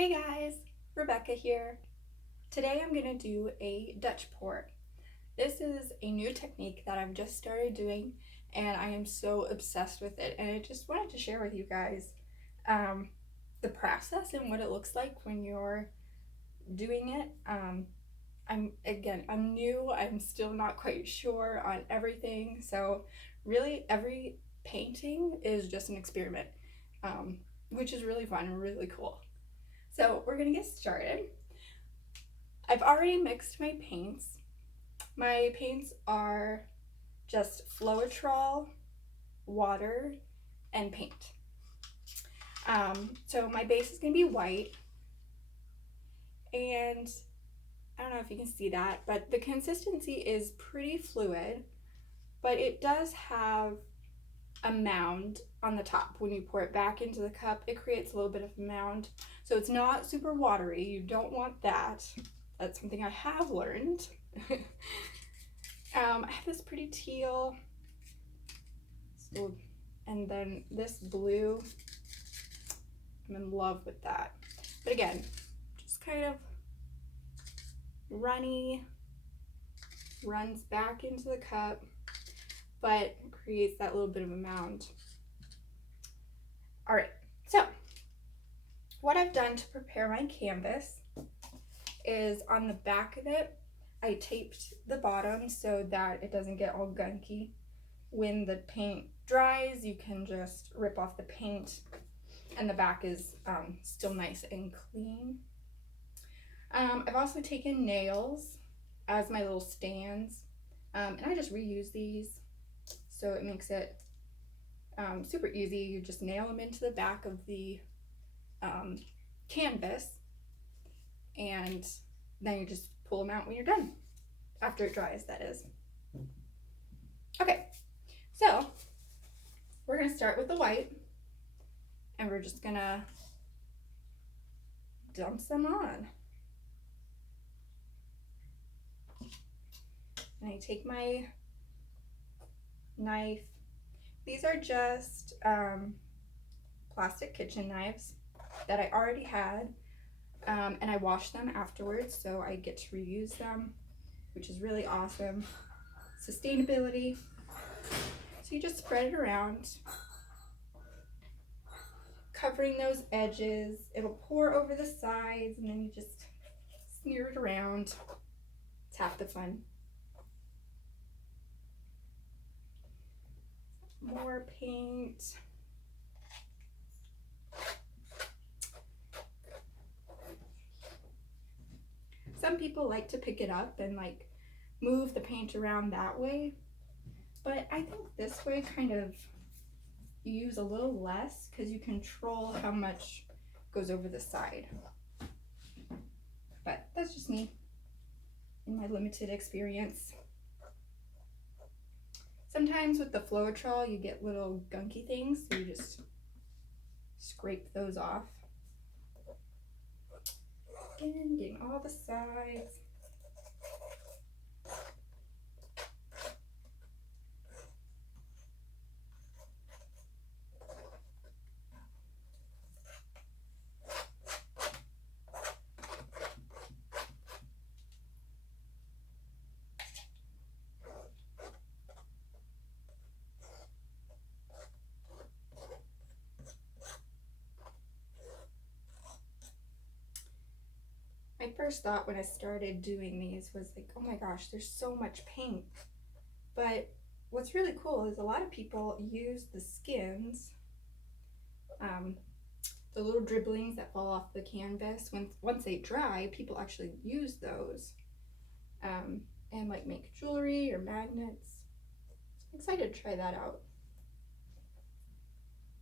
Hey guys, Rebecca here. Today I'm going to do a Dutch pour. This is a new technique that I've just started doing and I am so obsessed with it, and I just wanted to share with you guys um, the process and what it looks like when you're doing it. I'm new. I'm still not quite sure on everything, so really every painting is just an experiment, um, which is really fun and really cool. So we're gonna get started. I've already mixed my paints. My paints are just Floetrol, water, and paint. So my base is gonna be white, and I don't know if you can see that, but the consistency is pretty fluid, but it does have a mound on the top. When you pour it back into the cup, it creates a little bit of a mound. So it's not super watery. You don't want that. That's something I have learned. I have this pretty teal, so, and then this blue. I'm in love with that. But again, just kind of runny, runs back into the cup, but creates that little bit of a mound. All right, so what I've done to prepare my canvas is on the back of it, I taped the bottom so that it doesn't get all gunky. When the paint dries, you can just rip off the paint and the back is still nice and clean. I've also taken nails as my little stands, and I just reuse these, so it makes it super easy. You just nail them into the back of the canvas, and then you just pull them out when you're done, after it dries, that is. Okay, so we're gonna start with the white, and we're just gonna dump some on. And I take my knife. These are just plastic kitchen knives that I already had, and I washed them afterwards, so I get to reuse them, which is really awesome. Sustainability. So you just spread it around, covering those edges. It'll pour over the sides, and then you just smear it around. It's half the fun. More paint. Some people like to pick it up and like move the paint around that way, but I think this way kind of you use a little less because you control how much goes over the side. But that's just me in my limited experience. Sometimes with the Floetrol you get little gunky things, so you just scrape those off. Again, getting all the sides. My first thought when I started doing these was like, oh my gosh, there's so much paint. But what's really cool is a lot of people use the skins, the little dribblings that fall off the canvas. Once they dry, people actually use those and like make jewelry or magnets. I'm excited to try that out.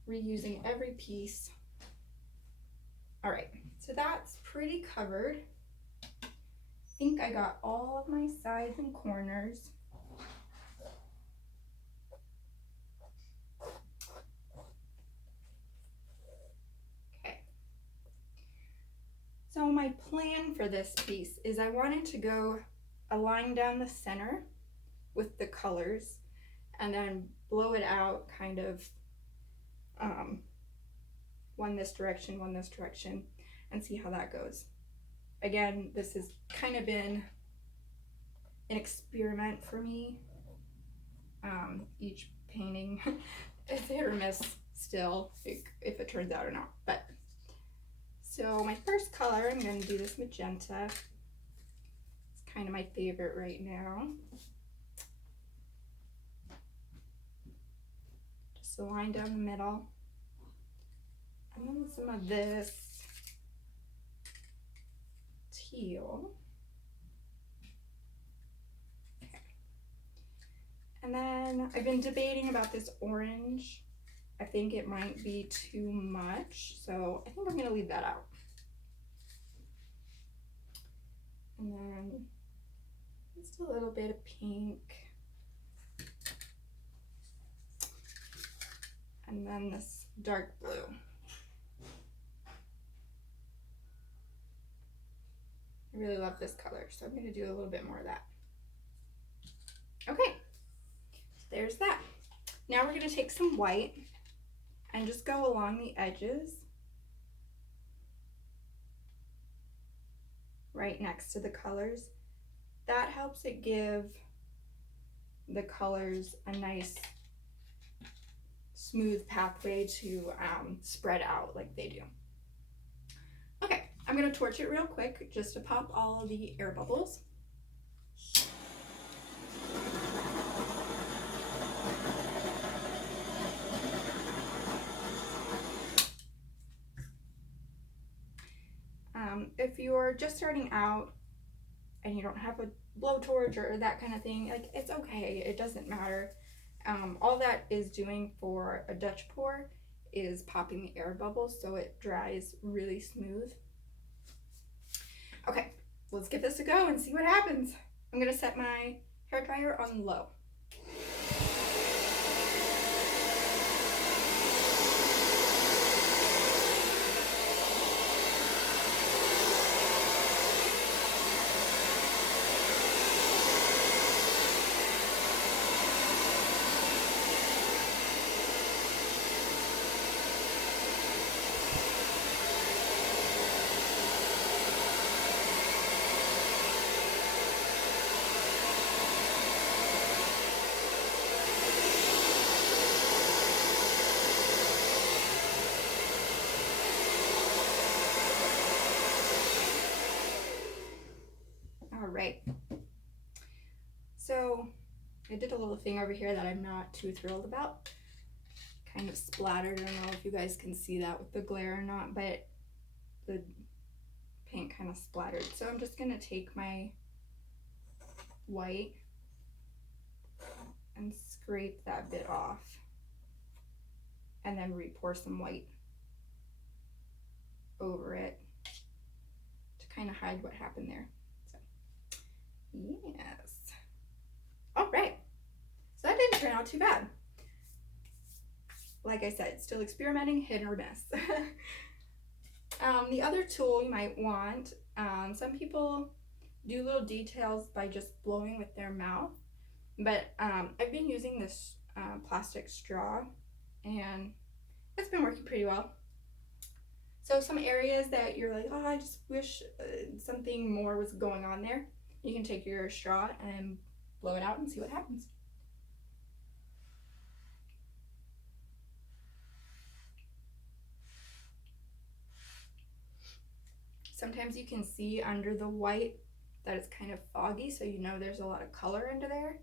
Reusing every piece. All right, so that's pretty covered. I think I got all of my sides and corners. Okay. So my plan for this piece is I wanted to go a line down the center with the colors and then blow it out kind of one this direction, one this direction. and see how that goes. Again, this has kind of been an experiment for me. Each painting is hit or miss still, if it turns out or not. But so my first color, I'm going to do this magenta. It's kind of my favorite right now. Just a line down the middle. And then some of this teal. Okay. And then I've been debating about this orange. I think it might be too much, so I think I'm gonna leave that out. And then just a little bit of pink. And then this dark blue. I really love this color, so I'm gonna do a little bit more of that. Okay, so there's that. Now we're gonna take some white and just go along the edges right next to the colors. That helps it give the colors a nice smooth pathway to spread out like they do. Okay, I'm gonna torch it real quick just to pop all the air bubbles. If you're just starting out and you don't have a blowtorch or that kind of thing, like, it's okay, it doesn't matter. All that is doing for a Dutch pour is popping the air bubbles so it dries really smooth. Okay, let's give this a go and see what happens. I'm gonna set my hairdryer on low. Right, so I did a little thing over here that I'm not too thrilled about. Kind of splattered. I don't know if you guys can see that with the glare or not, but the paint kind of splattered. So I'm just gonna take my white and scrape that bit off and then re-pour some white over it to kind of hide what happened there. Yes. All right. So that didn't turn out too bad. Like I said, still experimenting, hit or miss. The other tool you might want, some people do little details by just blowing with their mouth, but I've been using this plastic straw and it's been working pretty well. So some areas that you're like, oh, I just wish something more was going on there, you can take your straw and blow it out and see what happens. Sometimes you can see under the white that it's kind of foggy, so you know there's a lot of color under there.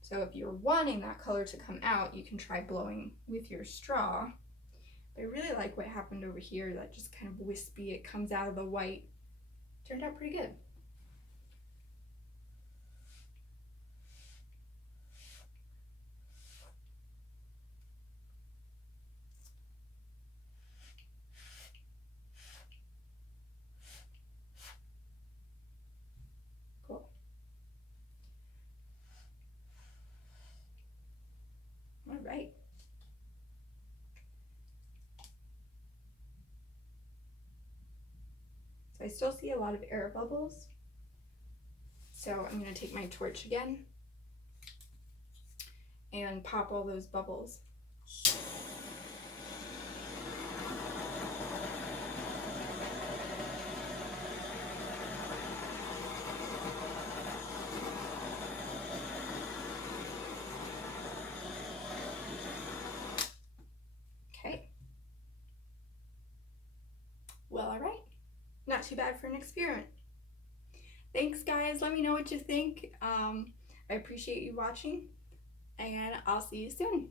So if you're wanting that color to come out, you can try blowing with your straw. But I really like what happened over here, that just kind of wispy, it comes out of the white. Turned out pretty good. All right. So I still see a lot of air bubbles. So I'm going to take my torch again and pop all those bubbles. not too bad for an experiment. Thanks, guys. Let me know what you think. I appreciate you watching, and I'll see you soon.